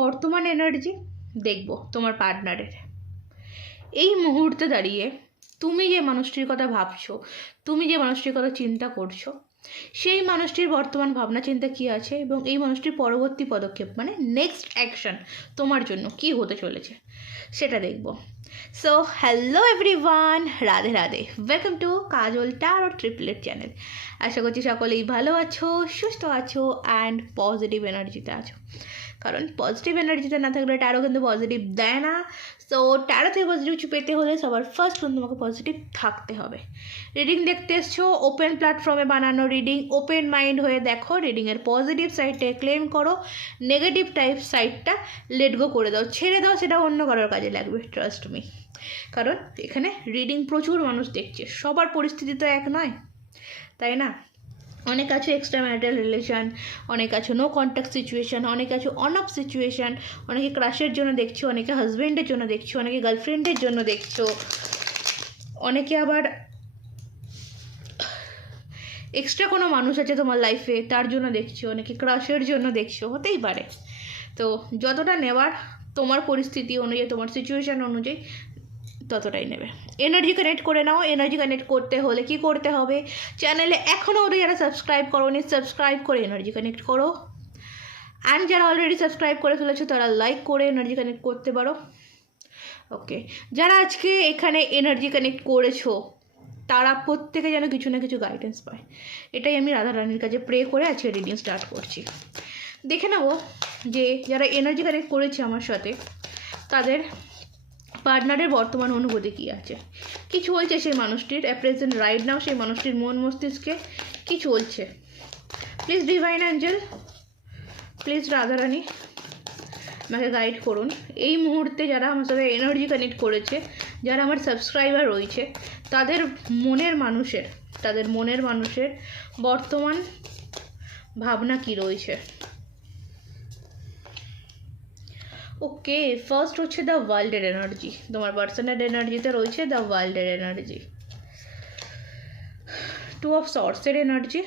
বর্তমান এনার্জি দেখব তোমার পার্টনারের। এই মুহূর্তে দাঁড়িয়ে তুমি যে মানুষটির কথা ভাবছো, তুমি যে মানুষটির কথা চিন্তা করছো, সেই মানুষটির বর্তমান ভাবনা চিন্তা কী আছে এবং এই মানুষটির পরবর্তী পদক্ষেপ মানে নেক্সট অ্যাকশন তোমার জন্য কী হতে চলেছে সেটা দেখব। So hello everyone, Radhe Radhe, welcome to Kajal tarot triplet channel. আশা করছি সকলেই ভালো আছো, সুস্থ আছো অ্যান্ড পজিটিভ এনার্জিতে আছো, কারণ পজিটিভ এনার্জিতে না থাকলে ট্যারো কিন্তু পজিটিভ দেয় না। সো ট্যারো থেকে পজিটিভ কিছু পেতে হলে সবার ফার্স্ট কিন্তু তোমাকে পজিটিভ থাকতে হবে। রিডিং দেখতে এসছো, ওপেন প্ল্যাটফর্মে বানানো রিডিং, ওপেন মাইন্ড হয়ে দেখো, রিডিংয়ের পজিটিভ সাইডটাকে ক্লেম করো, নেগেটিভ টাইপ সাইডটা লেট গো করে দাও, ছেড়ে দাও, সেটা অন্য কারোর কাজে লাগবে, ট্রাস্ট মি। কারণ এখানে রিডিং প্রচুর মানুষ দেখছে, সবার পরিস্থিতি তো এক নয়, তাই না? অনেক আছে এক্সট্রা ম্যারিটাল রিলেশন, অনেক আছে নো কন্ট্যাক্ট সিচুয়েশান, অনেক আছে অন অফ সিচুয়েশান, অনেকে ক্রাশের জন্য দেখছো, অনেকে হাজব্যান্ডের জন্য দেখছো, অনেকে গার্লফ্রেন্ডের জন্য দেখছো, অনেকে আবার এক্সট্রা কোনো মানুষ আছে তোমার লাইফে তার জন্য দেখছো, অনেকে ক্রাশের জন্য দেখছো, হতেই পারে। তো যতটা নেওয়ার তোমার পরিস্থিতি অনুযায়ী, তোমার সিচুয়েশান অনুযায়ী ততটাই নেবে। এনার্জি কানেক্ট করে নাও। এনার্জি কানেক্ট করতে হলে কি করতে হবে, চ্যানেলে এখনও ওরা যারা সাবস্ক্রাইব করোনি সাবস্ক্রাইব করে এনার্জি কানেক্ট করো, অ্যান্ড যারা অলরেডি সাবস্ক্রাইব করে ফেলেছো তারা লাইক করে এনার্জি কানেক্ট করতে পারো। ওকে, যারা আজকে এখানে এনার্জি কানেক্ট করেছো তারা প্রত্যেকে যেন কিছু না কিছু গাইডেন্স পায়, এটাই আমি রাধা রানীর কাছে প্রে করে আজকে রিডিং স্টার্ট করছি। দেখে নেবো যে যারা এনার্জি কানেক্ট করেছে আমার সাথে তাদের পার্টনারের বর্তমান অনুভূতি কী আছে, কী চলছে সেই মানুষটির প্রেজেন্ট রাইট নাও, সেই মানুষটির মন মস্তিষ্কে কী চলছে। Please divine Angel, please Radharani আমাকে গাইড করুন। এই মুহূর্তে যারা আমার সাথে এনার্জি কানেক্ট করেছে, যারা আমার সাবস্ক্রাইবার রয়েছে, তাদের মনের মানুষের বর্তমান ভাবনা কি রয়েছে। ওকে, ফার্স্ট হচ্ছে দ্য ওয়ার্ল্ডের এনার্জি, তোমার পার্সোনাল এনার্জিতে রয়েছে দ্য ওয়ার্ল্ডের এনার্জি, টু অফ সর্টসের এনার্জি,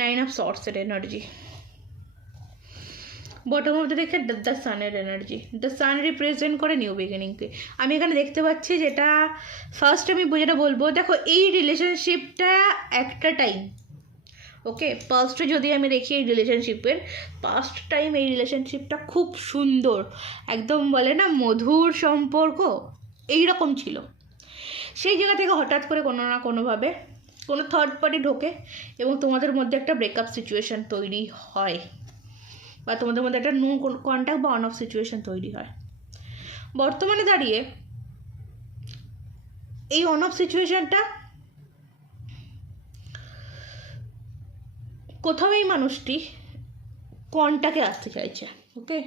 9 অফ সর্টসের এনার্জি, বটম অফ দ্য দেখে দ্য সানের এনার্জি। দ্য সান রিপ্রেজেন্ট করে নিউ বিগিনিংকে। আমি এখানে দেখতে পাচ্ছি যেটা ফার্স্ট আমি যেটা বলবো, দেখো এই রিলেশনশিপটা একটা টাইম, ওকে, পাস্টে যদি আমি দেখি এই রিলেশনশিপের পাস্ট টাইম, এই রিলেশনশিপটা খুব সুন্দর, একদম বলে না মধুর সম্পর্ক, এই রকম ছিল। সেই জায়গা থেকে হঠাৎ করে কোনো না কোনোভাবে কোনো থার্ড পার্টি ঢোকে এবং তোমাদের মধ্যে একটা ব্রেকআপ সিচুয়েশান তৈরি হয়, বা তোমাদের মধ্যে একটা নো কন্ট্যাক্ট বা অন অফ সিচুয়েশান তৈরি হয়। বর্তমানে দাঁড়িয়ে এই অন অফ সিচুয়েশানটা কোথাও এই মানুষটি কন্ট্যাক্টে আসতে চাইছে। ওকে,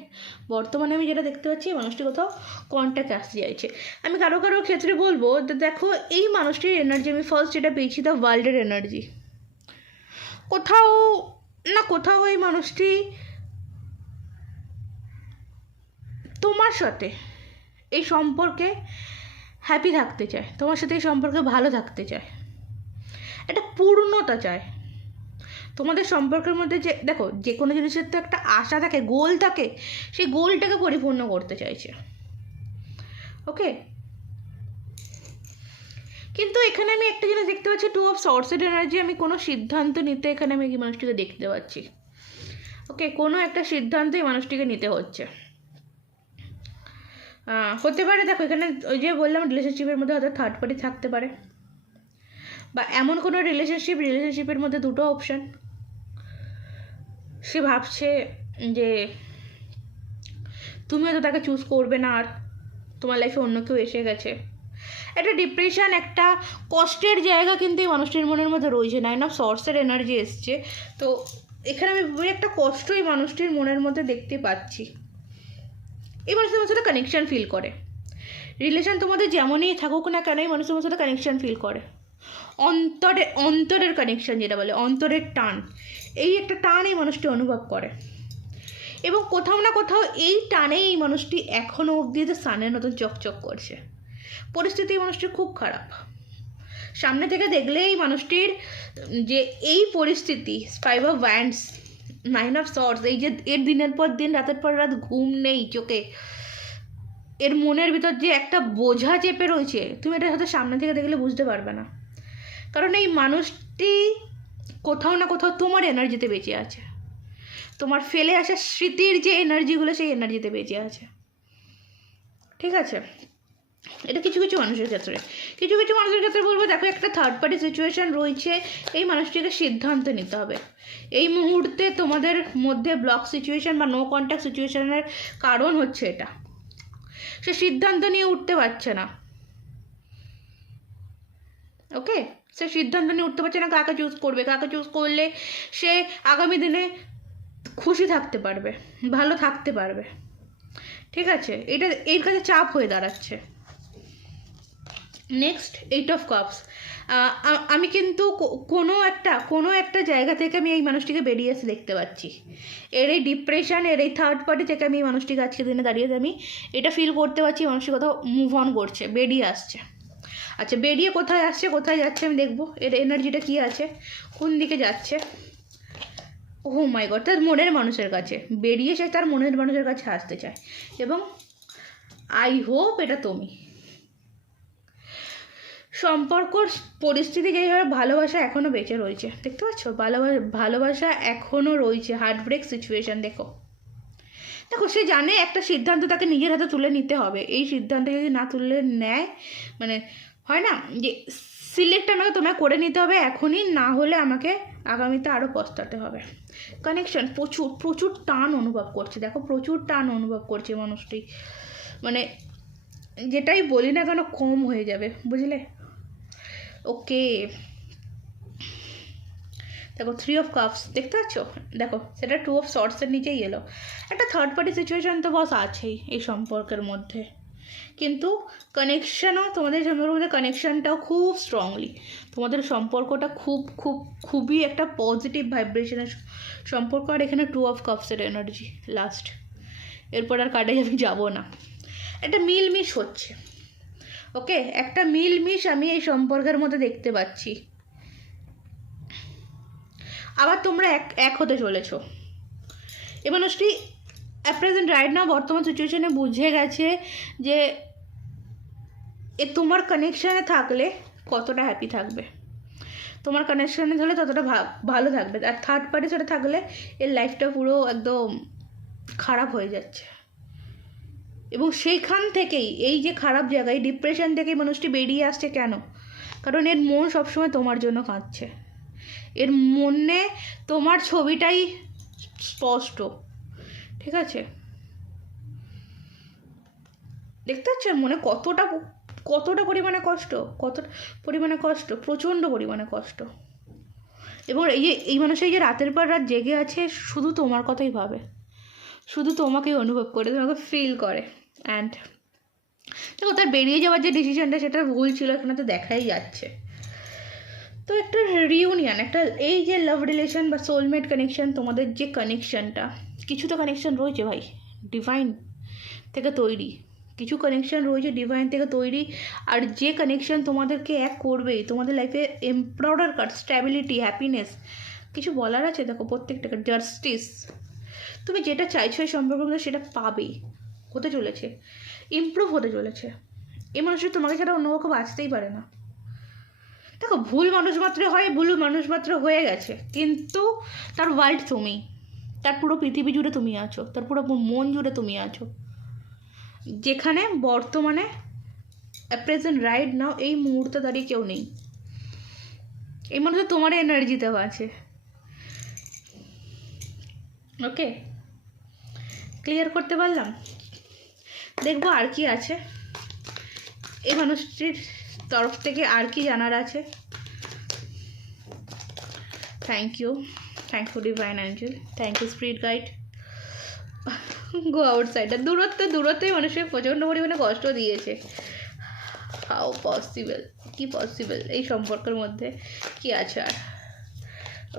বর্তমানে আমি যেটা দেখতে পাচ্ছি মানুষটি কোথাও কন্ট্যাক্টে আসতে চাইছে। আমি কারো ক্ষেত্রে বলবো দেখো এই মানুষটির এনার্জি আমি ফার্স্ট যেটা পেয়েছি দ্য ওয়ার্ল্ডের এনার্জি। কোথাও না কোথাও এই মানুষটি তোমার সাথে এই সম্পর্কে হ্যাপি থাকতে চায়, তোমার সাথে এই সম্পর্কে ভালো থাকতে চায়, একটা পূর্ণতা চায় তোমাদের সম্পর্কের মধ্যে। যে দেখো যে কোনো জিনিসের তো একটা আশা থাকে, গোল থাকে, সেই গোলটাকে পরিপূর্ণ করতে চাইছে। ওকে, কিন্তু এখানে আমি একটা জিনিস দেখতে পাচ্ছি, টু অফ সর্টসের এনার্জি। আমি কোনো সিদ্ধান্ত নিতে এখানে আমি এই মানুষটিকে দেখতে পাচ্ছি। ওকে, কোনো একটা সিদ্ধান্ত এই মানুষটিকে নিতে হচ্ছে, হতে পারে। দেখো এখানে ওই যে বললাম রিলেশনশিপের মধ্যে হয়তো থার্ড পার্টি থাকতে পারে, বা এমন কোনো রিলেশনশিপের মধ্যে দুটো অপশান। সে ভাবছে যে তুমি হয়তো তাকে চুজ করবে না, আর তোমার লাইফে অন্য কেউ এসে গেছে। একটা ডিপ্রেশন, একটা কষ্টের জায়গা কিন্তু এই মানুষটির মনের মধ্যে রয়েছে। 9 অফ সর্টসের এনার্জি এসছে, তো এখানে আমি একটা কষ্ট এই মানুষটির মনের মধ্যে দেখতে পাচ্ছি। এই মানুষ তোমার সাথে কানেকশান ফিল করে, রিলেশন তোমাদের যেমনই থাকুক না কেন এই মানুষ তোমার সাথে কানেকশান ফিল করে, অন্তরের কানেকশান যেটা বলে, অন্তরের টান, এই একটা টান এই মানুষটি অনুভব করে। এবং কোথাও না কোথাও এই টানেই এই মানুষটি এখনও অবধি সানের মতন চকচক করছে। পরিস্থিতি এই মানুষটির খুব খারাপ, সামনে থেকে দেখলেই মানুষটির যে এই পরিস্থিতি, 5 অফ ওয়ান্ডস, 9 অফ সর্টস, এই যে এর দিনের পর দিন রাতের পর রাত ঘুম নেই চোখে, এর মনের ভিতর যে একটা বোঝা চেপে রয়েছে, তুমি এটা হয়তো সামনে থেকে দেখলে বুঝতে পারবে না। কারণ এই মানুষটি কোথাও না কোথাও তোমার এনার্জিতে বেঁচে আছে, তোমার ফেলে আসা স্মৃতির যে এনার্জিগুলো সেই এনার্জিতে বেঁচে আছে। ঠিক আছে, এটা কিছু কিছু মানুষের ক্ষেত্রে। কিছু কিছু মানুষের ক্ষেত্রে বলবো, দেখো একটা থার্ড পার্টি সিচুয়েশান রয়েছে, এই মানুষটিকে সিদ্ধান্ত নিতে হবে। এই মুহূর্তে তোমাদের মধ্যে ব্লক সিচুয়েশান বা নো কন্ট্যাক্ট সিচুয়েশানের কারণ হচ্ছে এটা, সে সিদ্ধান্ত নিয়ে উঠতে পারছে না। ওকে, সে সিদ্ধান্ত নিয়ে উঠতে পারছে না কাকে চুজ করবে, কাকে চুজ করলে সে আগামী দিনে খুশি থাকতে পারবে, ভালো থাকতে পারবে। ঠিক আছে, এটা এর কাছে চাপ হয়ে দাঁড়াচ্ছে। Next 8 of cups. আমি কিন্তু কোনো একটা জায়গা থেকে আমি এই মানুষটিকে বেরিয়ে এসে দেখতে পাচ্ছি। এর এই ডিপ্রেশন, এর এই থার্ড পার্টি থেকে আমি এই মানুষটিকে আজকে দিনে দাঁড়িয়ে আমি এটা ফিল করতে পারছি, মানুষটি কোথাও মুভ অন করছে, বেরিয়ে আসছে। আচ্ছা, বেরিয়ে কোথায় আসছে, কোথায় যাচ্ছে আমি দেখবো এর এনার্জিটা কী আছে, কোন দিকে যাচ্ছে। ও মাই গড, তার মনের মানুষের কাছে বেরিয়ে সে তার মনের মানুষের কাছে আসতে চায়, এবং আই হোপ এটা তুমি। সম্পর্কর পরিস্থিতি যেভাবে, ভালোবাসা এখনও বেঁচে রয়েছে, দেখতে পাচ্ছ, ভালোবাসা এখনও রয়েছে। হার্ট ব্রেক সিচুয়েশান দেখো, সে জানে একটা সিদ্ধান্ত তাকে নিজের হাতে তুলে নিতে হবে। এই সিদ্ধান্ত যদি না তুলে নেয়, মানে হয় না যে সিলেক্ট আমাকে তোমায় করে নিতে হবে এখনই, না হলে আমাকে আগামীতে আরও পস্তাতে হবে। কানেকশন প্রচুর প্রচুর টান অনুভব করছে, দেখো প্রচুর টান অনুভব করছে মানুষটি, মানে যেটাই বলি না কেন কম হয়ে যাবে, বুঝলে। ওকে, দেখো 3 অফ কাপস দেখতে পাচ্ছ, দেখো সেটা 2 অফ সর্টসের নিচেই এলো। একটা থার্ড পার্টি সিচুয়েশান তো বস আছেই এই সম্পর্কের মধ্যে, কিন্তু কানেকশানও, তোমাদের সম্পর্কের মধ্যে কানেকশানটাও খুব স্ট্রংলি, তোমাদের সম্পর্কটা খুবই একটা পজিটিভ ভাইব্রেশনের সম্পর্ক। আর এখানে 2 অফ কাপসের এনার্জি লাস্ট, এরপর আর কার্ডে আমি যাবো না। একটা মিলমিশ হচ্ছে, ওকে, একটা মিলমিশ আমি এই সম্পর্কের মধ্যে দেখতে পাচ্ছি। আবার তোমরা এক হতে চলেছো। এই মানুষটি অ্যাট প্রেজেন্ট রাইট নাও বর্তমান সিচুয়েশানে বুঝে গেছে যে এ তোমার কানেকশানে থাকলে কতটা হ্যাপি থাকবে, তোমার কানেকশানে থাকলে ততটা ভালো থাকবে। আর থার্ড পার্টির সাথে থাকলে এর লাইফটা পুরো একদম খারাপ হয়ে যাচ্ছে। এবং সেইখান থেকেই, এই যে খারাপ জায়গায়, ডিপ্রেশন থেকেই মানুষটি বেরিয়ে আসছে। কেন? কারণ এর মন সবসময় তোমার জন্য কাঁদছে, এর মনে তোমার ছবিটাই স্পষ্ট। ঠিক আছে, দেখতে পাচ্ছেন মনে কতটা পরিমাণে কষ্ট, প্রচণ্ড পরিমাণে কষ্ট। এবং এই মানুষের যে রাতের পর রাত জেগে আছে, শুধু তোমার কথাই ভাবে, শুধু তোমাকেই অনুভব করে, তোমাকে ফিল করে। অ্যান্ড দেখো, তার বেরিয়ে যাওয়ার যে ডিসিশনটা, সেটা ভুল ছিল, এখানে তো দেখাই যাচ্ছে। তো একটা রিউনিয়ন, একটা এই যে লাভ রিলেশন বা সোলমেট কানেকশান, তোমাদের যে কানেকশানটা, কিছু তো কানেকশান রয়েছে ভাই ডিভাইন থেকে তৈরি, কিছু কানেকশান রয়েছে ডিভাইন থেকে তৈরি। আর যে কানেকশান তোমাদেরকে এক করবেই, তোমাদের লাইফে এমপাওয়ার কার্ড, স্ট্যাবিলিটি, হ্যাপিনেস, কিছু বলার আছে দেখো প্রত্যেকটাকে, জাস্টিস, তুমি যেটা চাইছো এই সম্পর্কের মধ্যে সেটা পাবেই, হতে চলেছে, ইমপ্রুভ হতে চলেছে। এই মানুষটা তোমাকে ছাড়া অন্য কাউকে বাঁচতেই পারে না। দেখো, ভুল মানুষ মাত্র হয়, ভুল মানুষ মাত্র হয়ে গেছে, কিন্তু তার ওয়ার্ল্ড তুমি, তার পুরো পৃথিবী জুড়ে তুমি আছো, তার পুরো মন জুড়ে তুমি আছো, যেখানে বর্তমানে অ্যাট প্রেজেন্ট রাইট নাও এই মুহূর্তে দাঁড়িয়ে কেউ নেই। এই মানুষটা তোমার এনার্জিতেও আছে। ওকে, ক্লিয়ার করতে পারলাম? দেখবো আর কি আছে এই মানুষটির তরফ থেকে, আর কি জানার আছে। Thank you divine angel, thank you spirit guide. Go outside, দূরত্বই মানুষের প্রচণ্ড পরিমাণে কষ্ট দিয়েছে। হাউ পসিবল, কি পসিবল এই সম্পর্কের মধ্যে কি আছে আর।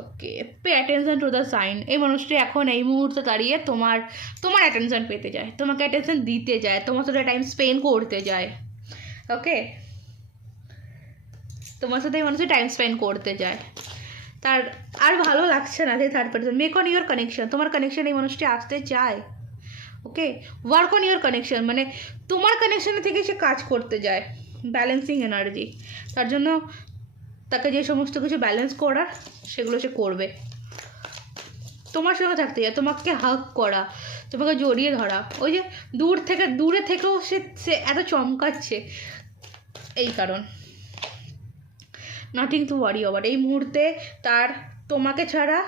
Okay, pay attention to the sign. এই মানুষটি এখন এই মুহূর্তে দাঁড়িয়ে তোমার অ্যাটেনশন পেতে যায়, তোমাকে অ্যাটেনশন দিতে যায়, তোমার সাথে টাইম স্পেন্ড করতে যায়। ওকে, তোমার সাথে এই মানুষের টাইম স্পেন্ড করতে যায়, তার আর ভালো লাগছে না যে third person. Make on your connection, তোমার কানেকশন এই মানুষটি আসতে চায়। ওকে, ওয়ার্ক অন ইউর কানেকশন, মানে তোমার কানেকশানে থেকে সে কাজ করতে যায়, ব্যালেন্সিং এনার্জি। তার জন্য তাকে যে সমস্ত কিছু ব্যালেন্স করার সেগুলো সে করবে। তোমার সঙ্গে থাকতে যায়, তোমাকে হাগ করা, তোমাকে জড়িয়ে ধরা, ওই যে দূরে থেকেও সে এত চমকাচ্ছে, এই কারণ। Nothing to worry over. এই মুহূর্তে তার তোমাকে ছাড়া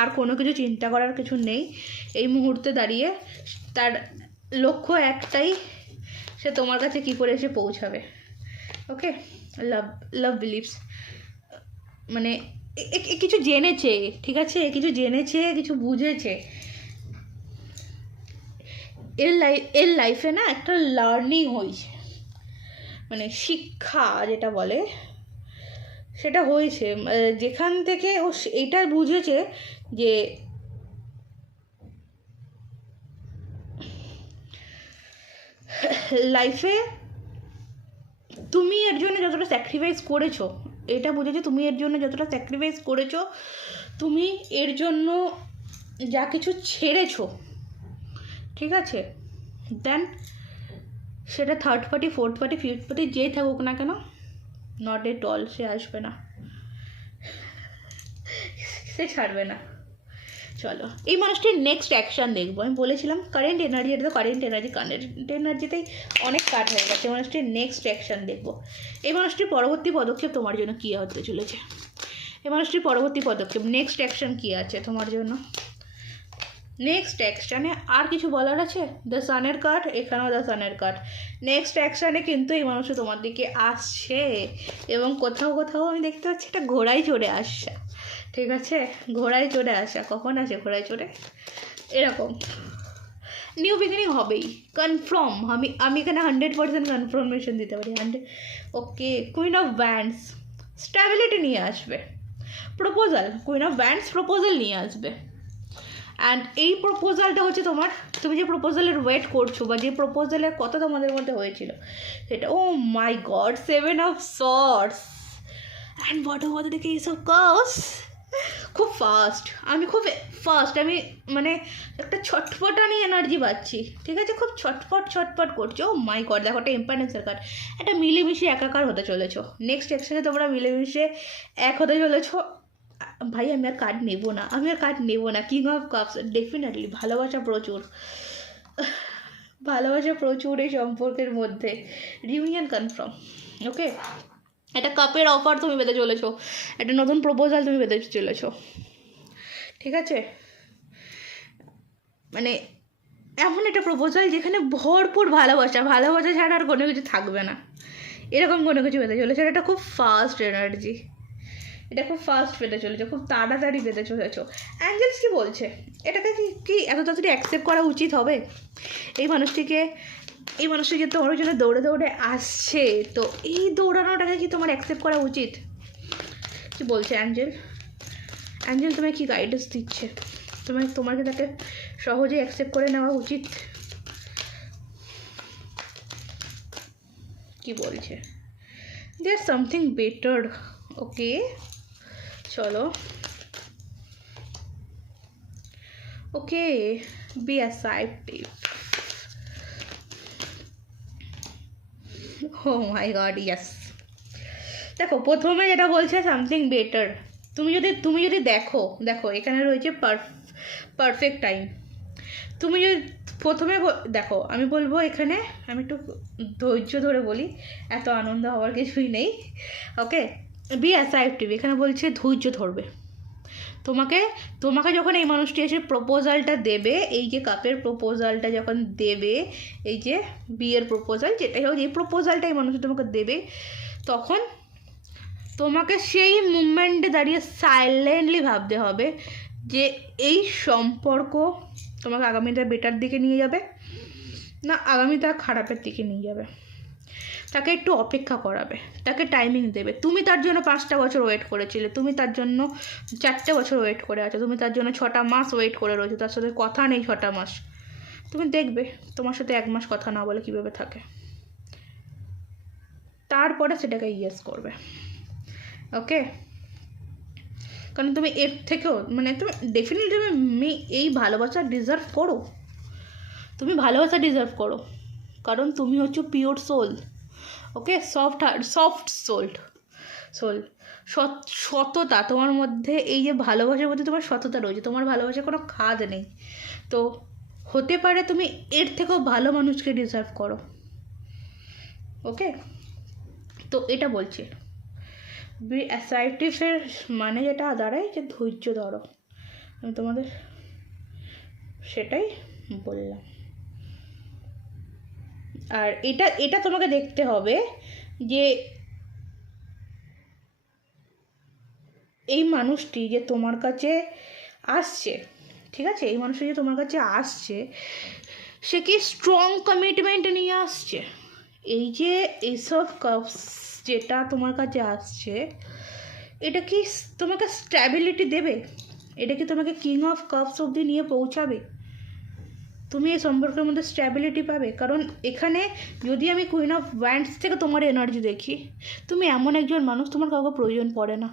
আর কোনো কিছু চিন্তা করার কিছু নেই। এই মুহূর্তে দাঁড়িয়ে তার লক্ষ্য একটাই, সে তোমার কাছে কী করে এসে পৌঁছাবে। ওকে, লাভ বিলিভস, মানে কিছু জেনেছে, ঠিক আছে, কিছু জেনেছে, কিছু বুঝেছে। এর লাইফে না একটা লার্নিং হয়েছে, মানে শিক্ষা যেটা বলে সেটা হয়েছে, যেখান থেকে ও এইটা বুঝেছে যে লাইফে তুমি এর জন্য যতটা স্যাক্রিফাইস করেছো, এটা বুঝেছো, তুমি এর জন্য যতটা স্যাক্রিফাইস করেছো, তুমি এর জন্য যা কিছু ছেড়েছো, ঠিক আছে, দেন সেটা third party, fourth party, fifth party যেই থাকুক না কেন, নট এট অল, সে আসবে না, সে ছাড়বে না। চলো এই মানুষটির নেক্সট অ্যাকশান দেখবো। আমি বলেছিলাম কারেন্ট এনার্জি, এটা তো কারেন্ট এনার্জিতেই অনেক কাট হয়ে গেছে। মানুষটির নেক্সট অ্যাকশান দেখবো। এই মানুষটির পরবর্তী পদক্ষেপ তোমার জন্য কী হতে চলেছে। এই মানুষটির পরবর্তী পদক্ষেপ, নেক্সট অ্যাকশান কী আছে তোমার জন্য। নেক্সট অ্যাকশানে আর কিছু বলার আছে? দ্য সানের কার্ড, এখানেও দ্য সানের কার্ড। নেক্সট অ্যাকশানে কিন্তু এই মানুষ তোমার দিকে আসছে, এবং কোথাও কোথাও আমি দেখতে পাচ্ছি একটা ঘোড়ায় চড়ে আসছে, ঠিক আছে, ঘোড়ায় চড়ে আসা। কখন আসে ঘোড়ায় চড়ে? এরকম নিউ বিগিনিং হবেই, কনফার্ম। আমি এখানে 100% কনফার্মেশন দিতে পারি, 100। ওকে, কুইন অফ ব্যান্ডস স্ট্যাবিলিটি নিয়ে আসবে, proposal, queen of bands proposal নিয়ে আসবে। অ্যান্ড এই প্রপোজালটা হচ্ছে তোমার, তুমি যে প্রপোজালের ওয়েট করছো বা যে প্রপোজালের কথা তোমাদের মধ্যে হয়েছিল সেটা, oh my god, 7 of swords and bottom of the case of cups. খুব ফাস্ট, আমি মানে একটা ছটফটানি এনার্জি পাচ্ছি, ঠিক আছে, খুব ছটফট করছো। ও মাই গড, দেখো একটা ইম্পর্টেন্সের কার্ড, একটা মিলেমিশে একাকার হতে চলেছো। নেক্সট অ্যাকশনে তোমরা মিলেমিশে এক হতে চলেছো। ভাই আমি আর কার্ড নেবো না, কিং অফ কাপস, ডেফিনেটলি ভালোবাসা প্রচুর এই সম্পর্কের মধ্যে, রিউনিয়ন কনফার্ম। ওকে, একটা কাপের অফার তুমি পেতে চলেছো, একটা নতুন প্রপোজাল তুমি পেতে চলেছো, ঠিক আছে, মানে এমন একটা প্রপোজাল যেখানে ভরপুর ভালোবাসা ছাড়া আর কোনো কিছু থাকবে না, এরকম কোনো কিছু পেতে চলেছে। এটা খুব ফাস্ট এনার্জি, এটা খুব ফাস্ট পেতে চলেছে, খুব তাড়াতাড়ি পেতে চলেছো। অ্যাঞ্জেলস কি বলছে, এটাকে কি এত তাড়াতাড়ি অ্যাকসেপ্ট করা উচিত হবে? এই মানুষটি তোমার জন্য দৌড়ে আসছে, তো এই দৌড়ানোটাকে কি তোমার অ্যাকসেপ্ট করা উচিত? কি বলছে অ্যাঞ্জেল তোমায় কি গাইডেন্স দিচ্ছে? তোমাকে তাকে সহজেই অ্যাকসেপ্ট করে নেওয়া উচিত? কি বলছে? There something better. ওকে, চলো, okay, be receptive. Oh my god, yes. দেখো প্রথমে যেটা বলছে সামথিং বেটার, তুমি যদি দেখো এখানে রয়েছে পারফেক্ট টাইম। তুমি যদি প্রথমে দেখো, আমি বলবো এখানে, আমি একটু ধৈর্য ধরে বলি, এত আনন্দ হওয়ার কিছুই নেই। ওকে, বি অ্যাসাইপটিভ, এখানে বলছে ধৈর্য ধরবে। তোমাকে যখন এই মানুষটি এসে প্রপোজালটা দেবে, এই যে কাপের প্রপোজালটা যখন দেবে, এই যে বিয়ের প্রপোজাল, যেটাই হোক, এই প্রপোজালটা এই মানুষটি তোমাকে দেবে, তখন তোমাকে সেই মুভমেন্টে দাঁড়িয়ে সাইলেন্টলি ভাবতে হবে যে এই সম্পর্ক তোমাকে আগামীটা বেটার দিকে নিয়ে যাবে না আগামীটা খারাপের দিকে নিয়ে যাবে। তাকে একটু অপেক্ষা করাবে, তাকে টাইমিং দেবে। তুমি তার জন্য 5টা বছর ওয়েট করেছিলে, তুমি তার জন্য 4টে বছর ওয়েট করে আছো, তুমি তার জন্য 6টা মাস ওয়েট করে রয়েছো, তার সাথে কথা নেই 6টা মাস। তুমি দেখবে তোমার সাথে 1 মাস কথা না বলে কীভাবে থাকে, তারপরে সেটাকে ইয়েস করবে। ওকে, কারণ তুমি এর থেকেও মানে তুমি ডেফিনেটলি তুমি এই ভালোবাসা ডিজার্ভ করো, তুমি ভালোবাসা ডিজার্ভ করো, কারণ তুমি হচ্ছে পিওর সোল। ওকে, সফট হার্ট, সফট সোল, সততা তোমার মধ্যে, এই যে ভালোবাসার মধ্যে তোমার সততা রয়েছে, তোমার ভালোবাসার কোনো খাদ নেই। তো হতে পারে তুমি এর থেকেও ভালো মানুষকে ডিজার্ভ করো। ওকে, তো এটা বলছি বি অ্যাসার্টিভের মানে যেটা দাঁড়ায় যে ধৈর্য ধরো, আমি তোমাদের সেটাই বললাম। আর এটা তোমাকে দেখতে হবে যে এই মানুষটি যে তোমার কাছে আসছে, ঠিক আছে, এই মানুষটি যে তোমার কাছে আসছে সে কি স্ট্রং কমিটমেন্ট নিয়ে আসছে? এই যে এইসব কাপস যেটা তোমার কাছে আসছে, এটা কি তোমাকে স্ট্যাবিলিটি দেবে? এটা কি তোমাকে কিং অফ কাপস অবধি নিয়ে পৌঁছাবে? তুমি এই সম্পর্কের মধ্যে স্ট্যাবিলিটি পাবে? কারণ এখানে যদি আমি কুইন অফ ওয়ান্ডস থেকে তোমার এনার্জি দেখি, তুমি এমন একজন মানুষ তোমার কাউকে প্রয়োজন পড়ে না।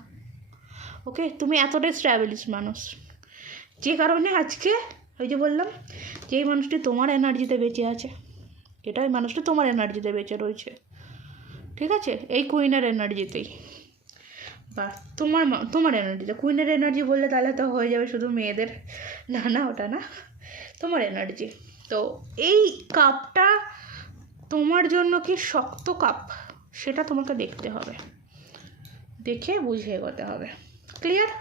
ওকে, তুমি এতটাই স্ট্যাবলিশ মানুষ, যে কারণে আজকে ওই যে বললাম যে এই মানুষটি তোমার এনার্জিতে বেঁচে আছে, এটা ওই মানুষটি তোমার এনার্জিতে বেঁচে রয়েছে, ঠিক আছে, এই কুইনের এনার্জিতেই, বা তোমার এনার্জিতে। কুইনের এনার্জি বললে তাহলে তো হয়ে যাবে শুধু মেয়েদের, না ওটা না, তোমার এনার্জি। তো এই কাপটা তোমার জন্য কি শক্ত কাপ, সেটা তোমাকে দেখতে হবে, দেখে বুঝে এগোতে হবে। ক্লিয়ার?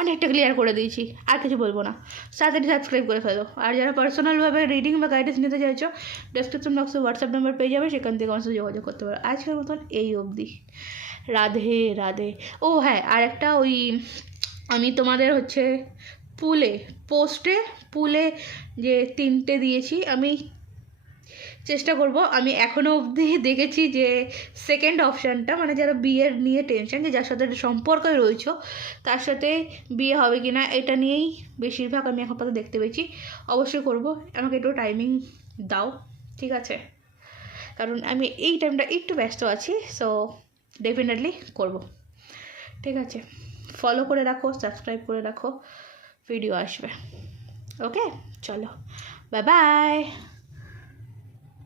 অনেকটা ক্লিয়ার করে দিয়েছি, আর কিছু বলবো না। তাড়াতাড়ি সাবস্ক্রাইব করে ফেলো। আর যারা পার্সোনালভাবে রিডিং বা গাইডেন্স নিতে চাইছো, ডেসক্রিপশন বক্সে হোয়াটসঅ্যাপ নাম্বার পেয়ে যাবে, সেখান থেকে আমার সাথে যোগাযোগ করতে পারো। আজকের মতন এই অবধি, রাধে রাধে। ও হ্যাঁ, আর একটা ওই আমি তোমাদের হচ্ছে পুলে যে 3টে দিয়েছি, আমি চেষ্টা করব। আমি এখনও অবধি দেখেছি যে সেকেন্ড অপশানটা, মানে যারা বিয়ের নিয়ে টেনশন, যে যার সাথে সম্পর্কে রয়েছে তার সাথে বিয়ে হবে কি না, এটা নিয়েই বেশিরভাগ আমি এখন পর্যন্ত দেখতে পেয়েছি। অবশ্যই করব, আমাকে একটু টাইমিং দাও, ঠিক আছে, কারণ আমি এই টাইমটা একটু ব্যস্ত আছি, সো ডেফিনেটলি করব, ঠিক আছে। ফলো করে রাখো, সাবস্ক্রাইব করে রাখো, ভিডিও আসবে। ওকে, চলো, বাই বাই।